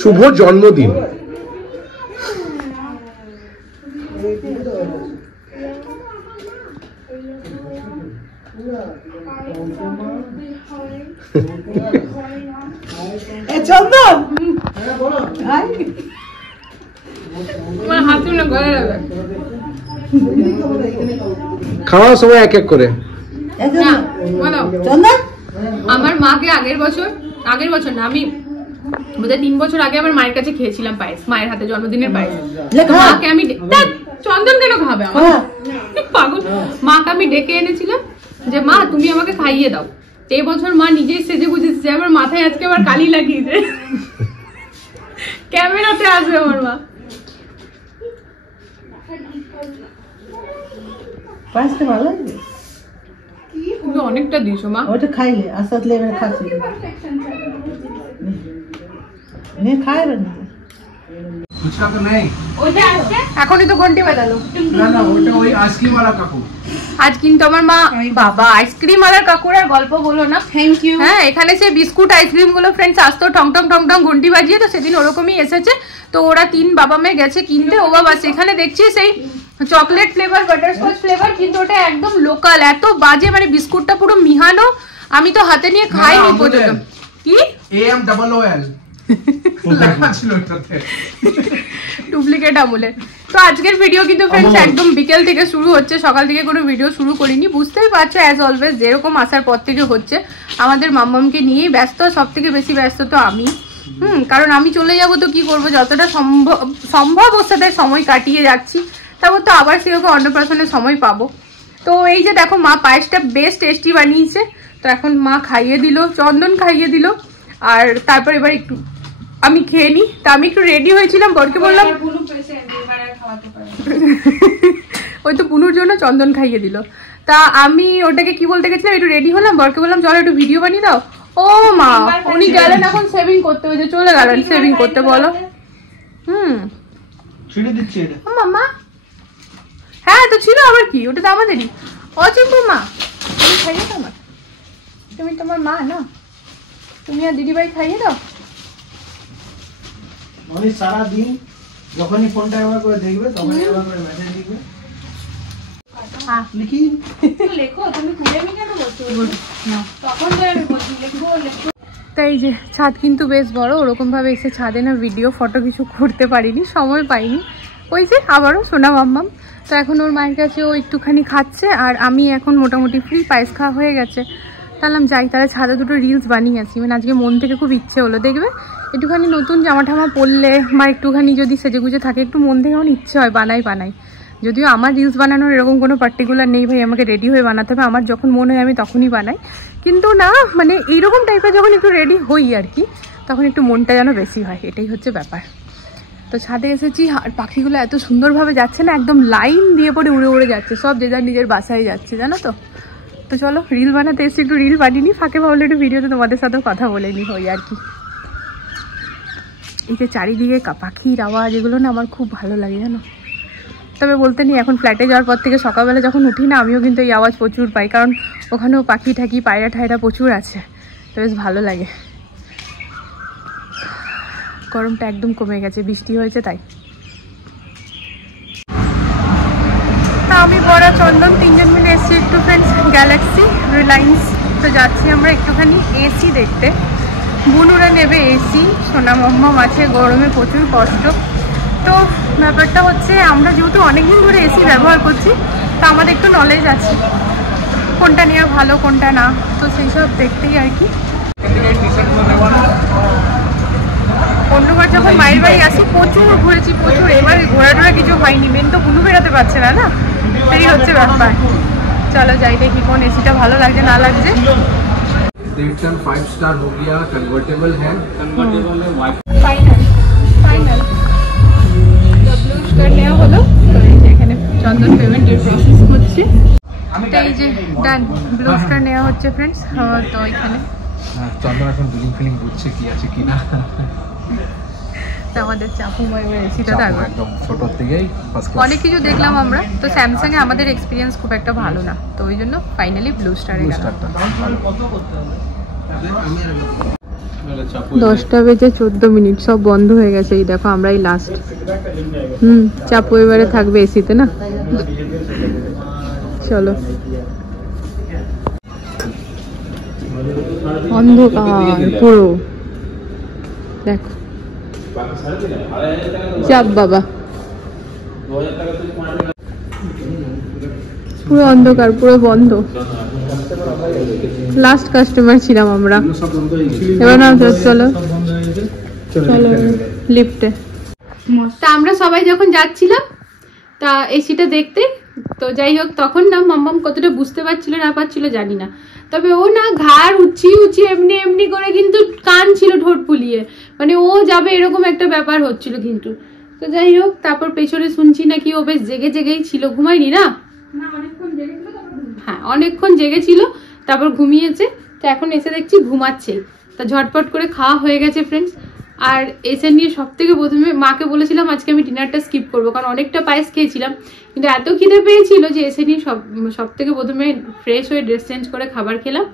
শুভ জন্মদিন। চন্দন খাওয়ার সময় এক এক করে। আমার মাকে আগের বছর না, আমি বোধহয় 3 বছর আগে আমার মায়ের কাছে খেয়েছিলাম পায়েস, মায়ের হাতে জন্মদিনের পায়েস। মাকে আমি চন্দন কেন খাবে আমার পাগল, মাকে আমি ডেকে এনেছিলাম যে মা তুমি আমাকে খাইয়ে দাও। এই বছর মা নিজেই সেজে গুজেছে, আমার মাথায় আজকে আবার কালি লাগিয়েছে, ক্যামেরাতে আসবে আমার মা। পায়েসটা ভালো লাগে, তুমি অনেকটা দিয়েছো মা। ওটা খাইলে আসাতলে এবারে খাচ্ছি নে খায় না ফুচকা তো নেই, ওইটা আছে এখনই তো ঘন্টি বাজালো। না না ওটা ওই আইসক্রিম ওয়ালা কাকু। আজ কিন্তু আমার মা বাবা আইসক্রিম ওয়ালার কাকুর আর গল্প বলো না। Thank you. হ্যাঁ এখানে সেই বিস্কুট আইসক্রিম গুলো ফ্রেন্ডস আসতো টং টং টং টং ঘন্টি বাজিয়ে, তো সেদিন ওরকমই এসেছে। তো ওরা 3 বাবা মেয়ে গেছে কিনতে, ও বাবা সেখানে দেখছি সেই চকলেট ফ্লেভার বাটারস্কচ ফ্লেভার, কিন্তু ওটা একদম লোকাল, এত বাজে, মানে বিস্কুটটা পুরো মিহানো, আমি তো হাতে নিয়ে খাইনি পর্যন্ত। কি AMOOL লেখা ছিল এটাতে, ডুপ্লিকেট আমুলের। তো আজকের ভিডিও কিন্তু ফ্রেন্ডস একদম বিকেল থেকে শুরু হচ্ছে, সকাল থেকে কোনো ভিডিও শুরু করিনি, বুঝতেই পারছো অ্যাজ অলওয়েজ যেরকম আসার পর থেকে হচ্ছে, আমাদের মাম্মামকে নিয়েই ব্যস্ত, সব থেকে বেশি ব্যস্ত তো আমি। কারণ আমি চলে যাব তো কি করব, যতটা সম্ভব ওর সাথে সময় কাটিয়ে যাচ্ছি, তারপর তো আবার সেরকম অন্নপ্রাশনের সময় পাবো। তো এই যে দেখো মা পায়েসটা বেশ টেস্টি বানিয়েছে, তো এখন মা খাইয়ে দিল, চন্দন খাইয়ে দিল, আর তারপর এবার একটু আমি খেয়ে নি। তা আমি একটু রেডি হয়েছিলাম, বরকে বললাম ওই তো পুনুর জন্য চন্দন খাইয়ে দিল। তা আমি ওটাকে কি বলতে গেছিলাম, একটু রেডি হলাম, বরকে বললাম চলো একটু ভিডিও বানিয়ে দাও। ও মা উনি গেলেন এখন সেভিং করতে, হয়েছে চলে গেলেন সেভিং করতে, বলো। মামা হ্যাঁ তো ছিল, আবার কি, ওটা তো আমাদেরই। অচিম্পু মা তুমি খাইয়ে দাও, তুমি তোমার মা না, তুমি আর দিদিভাই খাইয়ে দাও। আমি সারা দিন যখনই ফোনটা একবার করে দেখবে তখনই একবার করে মেসেজ দিবে। লিখি লেখো, তুমি খুলেনি কেন বলছো? তখন তো আমি বলছি লেখো লেখো। তাই যে ছাদ কিন্তু বেশ বড়, ওরকম ভাবে এসে ছাদে না ভিডিও ফটো কিছু করতে পারিনি, সময় পাইনি। ওই যে আবারও সোনা মাম্মাম, তো এখন ওর মায়ের কাছে ও একটুখানি খাচ্ছে, আর আমি এখন মোটামুটি ফ্রি, পায়েস খাওয়া হয়ে গেছে। তাহলে যাই, তাহলে ছাদে দুটো রিলস বানিয়ে আছি, মানে আজকে মন থেকে খুব ইচ্ছে হলো, দেখবে একটুখানি নতুন জামা ঠামা পরলে বা একটুখানি যদি সেজে গুজে থাকে, একটু মন থেকে আমার ইচ্ছে হয় বানাই। যদিও আমার রিলস বানানোর এরকম কোনো পার্টিকুলার নেই ভাই, আমাকে রেডি হয়ে বানাতে হবে, আমার যখন মনে হয় আমি তখনই বানাই, কিন্তু না মানে এইরকম টাইপের যখন একটু রেডি হই আর কি, তখন একটু মনটা যেন বেশি হয়, এটাই হচ্ছে ব্যাপার। তো ছাদে এসেছি, আর পাখিগুলো এত সুন্দরভাবে যাচ্ছে না, একদম লাইন দিয়ে পরে উড়ে উড়ে যাচ্ছে, সব যে যার নিজের বাসায় যাচ্ছে, জানো তো। তো চলো রিল বানাতে এসে একটু রিল বানিয়ে নিই, ফাঁকে ভাবলে একটু ভিডিওতে তোমাদের সাথেও কথা বলে নিই, ওই আর কি। এই যে চারিদিকে পাখির আওয়াজ, এগুলো না আমার খুব ভালো লাগে জানো। তবে বলতে নেই, এখন ফ্ল্যাটে যাওয়ার পর থেকে সকালবেলা যখন উঠি না, আমিও কিন্তু এই আওয়াজ প্রচুর পাই, কারণ ওখানেও পাখি ঠাকি পায়রা ঠায়রা প্রচুর আছে, তো বেশ ভালো লাগে। গরমটা একদম কমে গেছে, বৃষ্টি হয়েছে তাই। তা আমি বড় চন্দন 3 জন মিলে এসেছি একটু ফ্রেন্ডস গ্যালাক্সি রিলায়েন্স, তো যাচ্ছি আমরা একটুখানি এসি দেখতে। বুনুরা নেবে এসি, সোনা মাম্মাম আছে, গরমে প্রচুর কষ্ট। তো ব্যাপারটা হচ্ছে আমরা যেহেতু অনেকদিন ধরে এসি ব্যবহার করছি, তা আমাদের একটু নলেজ আছে কোনটা নেওয়া ভালো কোনটা না, তো সেই সব দেখতেই আর কি। অন্যবার যখন মায়ের বাড়ি আসি প্রচুর ঘুরেছি, প্রচুর, এবার ঘোরাটোরা কিছু হয়নি, মেন তো বুনু বেরোতে পারছে না, সেই হচ্ছে ব্যাপার। চলো যাই দেখি কোন এসিটা ভালো লাগছে না লাগছে। डेटन 5 स्टार हो गया, कन्वर्टेबल है, कन्वर्टेबल है, ফাইনাল ব্লু স্টার নেওয়া হলো। তো এই যে এখানে চন্দন পেমেন্টের প্রসেস হচ্ছে, এই যে ডান, ব্লু স্টার নেওয়া হচ্ছে ফ্রেন্ডস। তো এখানে চন্দন এখন বিলিং ফিলিং বুঝছে কি আছে কি না। তো আমাদের চাপুময় এসিটা থাকবে একদম ছোট থেকেই ফার্স্ট ক্লাস। অনেক কিছু দেখলাম আমরা, তো স্যামসাং এ আমাদের এক্সপিরিয়েন্স খুব একটা ভালো না, তো ওই জন্য ফাইনালি ব্লু স্টারে গেলাম। কত করতে হবে? 10টা বেজে 14 মিনিট, সব বন্ধ হয়ে গেছে। এই দেখো আমরাই লাস্ট। চাপু এবারে থাকবে এসিতে না। চলো, অন্ধকার পুরো, দেখো চাপ বাবা, পুরো অন্ধকার, পুরো বন্ধ। লাস্ট কাস্টমার ছিলাম আমরা। এবার না চলো চলো লিফটে। তা আমরা সবাই যখন যাচ্ছিলাম তা এসিটা দেখতে, তো যাই হোক তখন না মাম্মাম কতটা বুঝতে পারছিল না পারছিল জানি না, তবে ও না ঘাড় উঁচিয়ে এমনি এমনি করে কিন্তু কান ছিল ঠোঁট ফুলিয়ে, মানে ও যাবে এরকম একটা ব্যাপার হচ্ছিল কিন্তু। তো যাই হোক তারপর পেছনে শুনছি নাকি ও বেশ জেগেই ছিল, ঘুমায়নি না? হ্যাঁ অনেকক্ষণ জেগেছিল, তারপর ঘুমিয়েছে। তো এখন এসে দেখছি ঘুমাচ্ছে। তা ঝটপট করে খাওয়া হয়ে গেছে ফ্রেন্ডস। আর এসে নিয়ে সব থেকে প্রথমে মাকে বলেছিলাম আজকে আমি ডিনারটা স্কিপ করবো, কারণ অনেকটা পায়েস খেয়েছিলাম, কিন্তু এত খিদে পেয়েছিল যে এসে নিয়ে সব থেকে প্রথমে ফ্রেশ হয়ে ড্রেস চেঞ্জ করে খাবার খেলাম।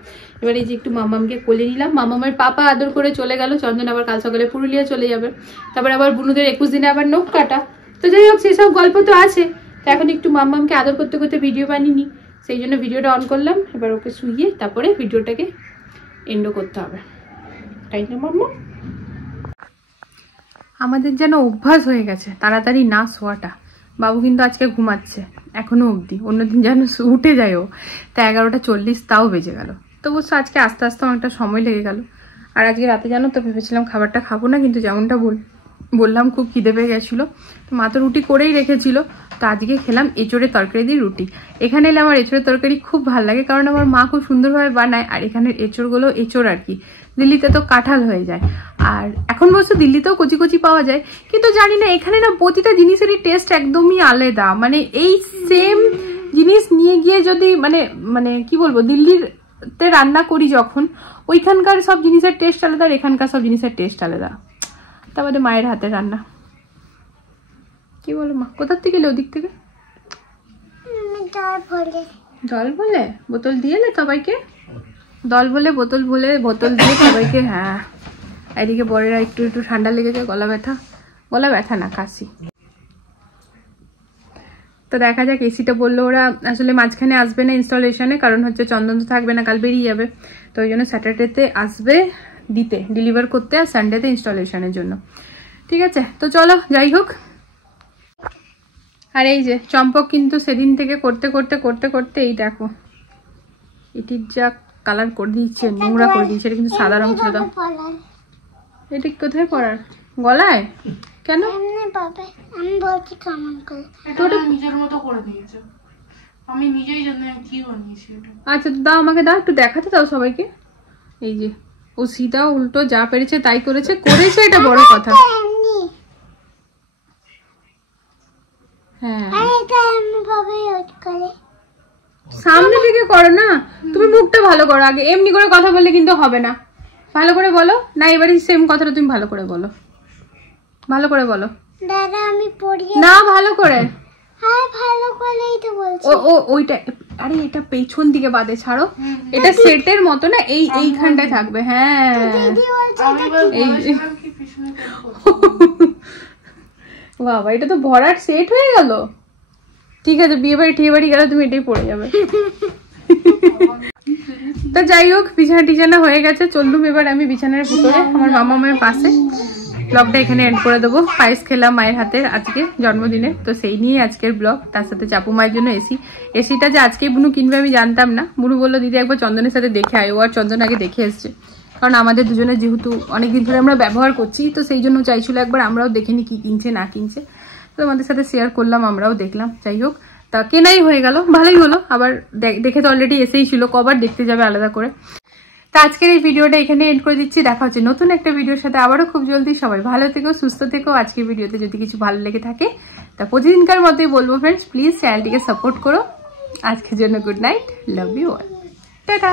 এবার এই যে একটু মামামকে কোলে নিলাম, মামামের পাপা আদর করে চলে গেল, চন্দন আবার কাল সকালে পুরুলিয়া চলে যাবে, তারপর আবার বুনুদের 21 দিনে আবার নখ কাটা। তো যাই হোক সেসব গল্প তো আছে। তো এখন একটু মামামকে আদর করতে করতে ভিডিও বানিয়ে, সেই জন্য ভিডিওটা অন করলাম। এবার ওকে শুইয়ে তারপরে ভিডিওটাকে এন্ডও করতে হবে, তাই না মাম্মা? আমাদের যেন অভ্যাস হয়ে গেছে তাড়াতাড়ি না শোয়াটা। বাবু কিন্তু আজকে ঘুমাচ্ছে এখনো অবধি, অন্যদিন যেন উঠে যায় ও। তা 11:40 তাও বেজে গেল। তো অবশ্য আজকে আস্তে আস্তে অনেকটা সময় লেগে গেল। আর আজকে রাতে জানো তো ভেবেছিলাম খাবারটা খাবো না, কিন্তু যেমনটা বললাম খুব খিদে পেয়ে গেছিলো, তো মা তো রুটি করেই রেখেছিল। তো আজকে খেলাম এঁচোড়ের তরকারি দিয়ে রুটি। এখানে এলে আমার এঁচোড়ের তরকারি খুব ভালো লাগে, কারণ আমার মা খুব সুন্দরভাবে বানায়। আর এখানের এঁচোড়গুলো এঁচোড় আর কি, দিল্লিতে তো কাঁঠাল হয়ে যায়, আর এখন বলছো দিল্লিতেও কচি কচি পাওয়া যায়, কিন্তু জানি না এখানে না প্রতিটা জিনিসেরই টেস্ট একদমই আলাদা। মানে এই সেম জিনিস নিয়ে গিয়ে যদি মানে কি বলবো, দিল্লিতে রান্না করি যখন, ওইখানকার সব জিনিসের টেস্ট আলাদা আর এখানকার সব জিনিসের টেস্ট আলাদা। তারপরে মায়ের হাতে রান্না। কি বলো মা, কোথার থেকে এলে? ওদিক থেকে জল বলে বোতল দিয়ে সবাইকে, দল বলে বোতল দিয়ে সবাইকে। হ্যাঁ এদিকে বড়েরা একটু ঠান্ডা লেগেছে, গলা ব্যথা না কাশি। তো দেখা যাক, এসিটা বললো ওরা আসলে মাঝখানে আসবে না ইনস্টলেশনে, কারণ হচ্ছে চন্দন তো থাকবে না, কাল বেরিয়ে যাবে। তো ওই জন্য স্যাটারডেতে আসবে দিতে, ডেলিভার করতে, আর সানডেতে ইনস্টলেশনের জন্য। ঠিক আছে, তো চলো যাই হোক। আর এই যে চম্পক কিন্তু সেদিন থেকে করতে এই দেখো এটির যা কালার করে দিচ্ছে, নোংরা করে দিচ্ছে। এটা কিন্তু সাদা রং ছিল। এটা কোথায় পরার? গলায়? কেন? আমি বলছি কেমন করে তোটা নিজের মতো করে দিয়েছে, আমি নিজেই জানি আমি কি বানিয়েছি এটা। আচ্ছা দাও, আমাকে দাও, একটু দেখাতে দাও সবাইকে। এই যে ও সিধা উল্টো যা পেরেছে তাই করেছে, এটা বড় কথা। হ্যাঁ সামনে থেকে করো না, তুমি মুখটা ভালো করো আগে। এমনি করে কথা বললে কিন্তু হবে না, ভালো করে বলো না। এবারে সেম কথাটা তুমি ভালো করে বলো, দাদা আমি পড়ি না ভালো করে। হ্যাঁ ভালো করেই তো বলছি। ও ওইটা, আরে এটা পেছন দিকে বাদে ছাড়ো, এটা সেটের মতো না, এইখানটায় থাকবে। হ্যাঁ বাবা এটা তো ভরাট সেট হয়ে গেল। ঠিক আছে, বিয়ে বাড়ি গেলে তুমি এটাই পড়ে যাবে। তো যাই হোক, বিছানা হয়ে গেছে, চললুম এবার আমি বিছানার ভিতরে আমার মামা মায়ের পাশে। ব্লগটা এখানে এন্ড করে দেবো। পায়েস খেলাম মায়ের হাতের আজকে জন্মদিনে, তো সেই নিয়ে আজকের ব্লগ। তার সাথে চাপু মায়ের জন্য এসিটা যে আজকেই বুনু কিনবে আমি জানতাম না। বুনু বললো দিদি একবার চন্দনের সাথে দেখে আয়, ও আর চন্দন আগে দেখে এসছে, কারণ আমাদের দুজনে যেহেতু অনেকদিন ধরে আমরা ব্যবহার করছি, তো সেই জন্য চাইছিল একবার আমরাও দেখিনি কি কিনছে না কিনছে। তো আমাদের সাথে শেয়ার করলাম, আমরাও দেখলাম। যাই হোক, তা কেনাই হয়ে গেল, ভালোই হলো। আবার দেখে তো অলরেডি এসেই ছিল, কবার দেখতে যাবে আলাদা করে। তো আজকের এই ভিডিওটা এখানে এন্ড করে দিচ্ছি। দেখা হচ্ছে নতুন একটা ভিডিওর সাথে আবারও খুব জলদি। সবাই ভালো থেকো, সুস্থ থেকো। আজকের ভিডিওতে যদি কিছু ভালো লেগে থাকে তা প্রতিদিনকার মতোই বলবো ফ্রেন্ডস, প্লিজ চ্যানেলটিকে সাপোর্ট করো। আজকের জন্য good night, love you all, tata.